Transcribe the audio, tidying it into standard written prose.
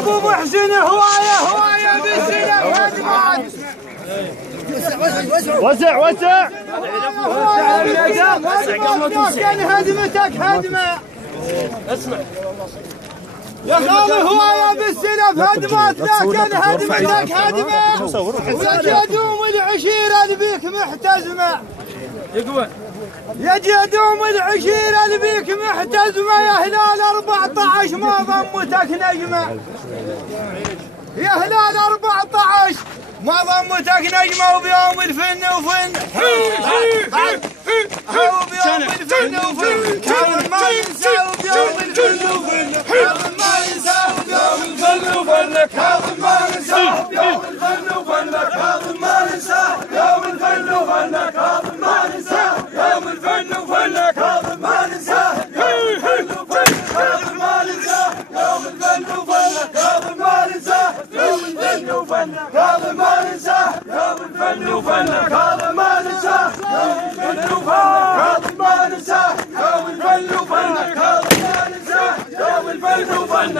ابو محسن هوايه بالسلف هدمات. وسع وسع. كان هدمتك هدمه. اسمع يا خالي هوايه بالسلف هدمات، لكن هدمتك هدمه. ويجي دوم العشيره اللي بيك محتزمه. يجي دوم العشيره اللي بيك محتزمه. يا هلال 14 ما ضمتك نجمه. يا هلال 14 ما ضمتك نجمه. وبيوم الفن وفن وبيوم الفن وفن كاظم ما ينسى. وبيوم الفن وفن كاظم ما ينسى. وبيوم الفن وفن كاظم ما ينسى. وبيوم الفن وفن كاظم ما ينسى. يوم الفن وفن كاظم ما ينسى. يوم الفن وفن كاظم ما ينسى. يوم الفن وفن كاظم ما ينسى. يوم الفن وفن كاظم ما ينسى. يوم الفن وفن كاظم ما ينسى. يوم الفن وفن كاظم ما ينسى. يوم الفن وفن كاظم ما ينسى. يوم الفن وفن كاظم ما ينسى. يوم الفن وفن